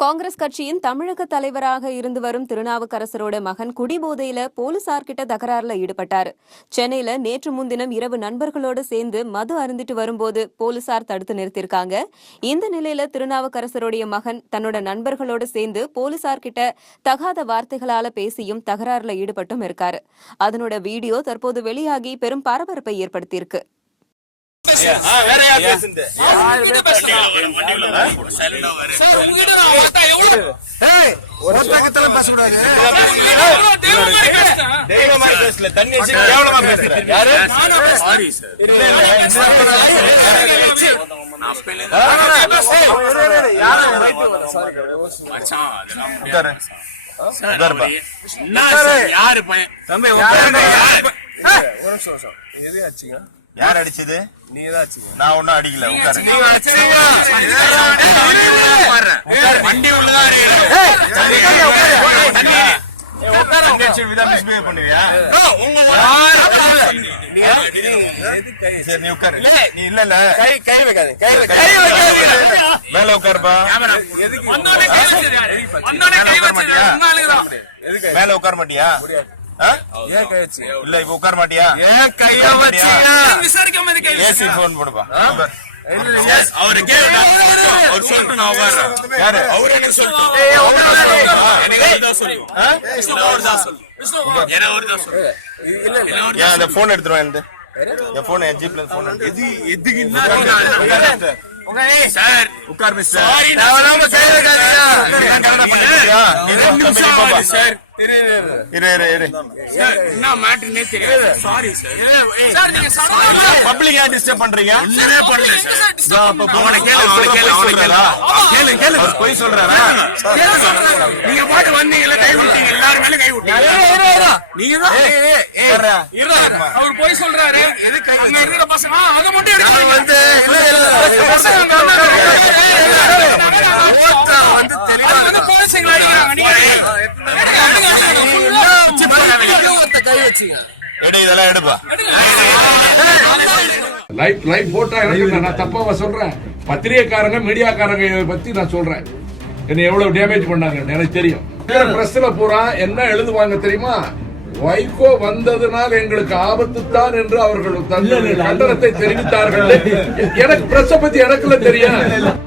காங்கிரஸ் கட்சியின் தமிழக தலைவராக இருந்து வரும் திருநாவுக்கரசரோட மகன் குடிபோதையில போலீசார்கிட்ட தகராறுல ஈடுபட்டாரு. சென்னையில நேற்று முன்தினம் இரவு நண்பர்களோடு சேர்ந்து மது அருந்திட்டு வரும்போது போலீசார் தடுத்து நிறுத்திருக்காங்க. இந்த நிலையில திருநாவுக்கரசருடைய மகன் தன்னோட நண்பர்களோடு சேர்ந்து போலீசார்கிட்ட தகாத வார்த்தைகளால பேசியும் தகராறுல ஈடுபட்டும் இருக்காரு. அதனோட வீடியோ தற்போது வெளியாகி பெரும் பரபரப்பை ஏற்படுத்தியிருக்கு. யார் அடிச்சது? நீதான். நான் ஒன்னும் அடிக்கல. பண்ணுவியா? சரி நீ உட்காரு. நீ இல்ல மேல உட்காருப்பா. மேல உட்கார மாட்டியா? இல்ல இப்ப உட்கார மாட்டியா? ஏசி போன் போடுப்பா. அவரு போன் எடுத்துருவேன். என் போன் ஜிப்ல போன் எதுக்கு உட்கார் பப்ளிக் டிஸ்டர்ப் பண்றீங்க. போய் சொல்றாரா? நீங்க பாட்டு வந்தீங்கல்ல, கை விட்டீங்க, எல்லாரும் மேல கை விட்டீங்க. அவர் போய் சொல்றாரு. பசங்க அதை மட்டும் சொல்றேன். பத்திரிகைக்காரங்க மீடியாக்காரங்க பத்தி நான் சொல்றேன். என்ன எவ்வளவு டேமேஜ் பண்ணாங்க எனக்கு தெரியும். பிரஸ்ல பூரா என்ன எழுதுவாங்க தெரியுமா? வைகோ வந்ததுனால் எங்களுக்கு ஆபத்து தான் என்று அவர்கள் கண்டனத்தை தெரிவித்தார்கள். எனக்கு பிரஸ் பத்தி எனக்குள்ள தெரியும்.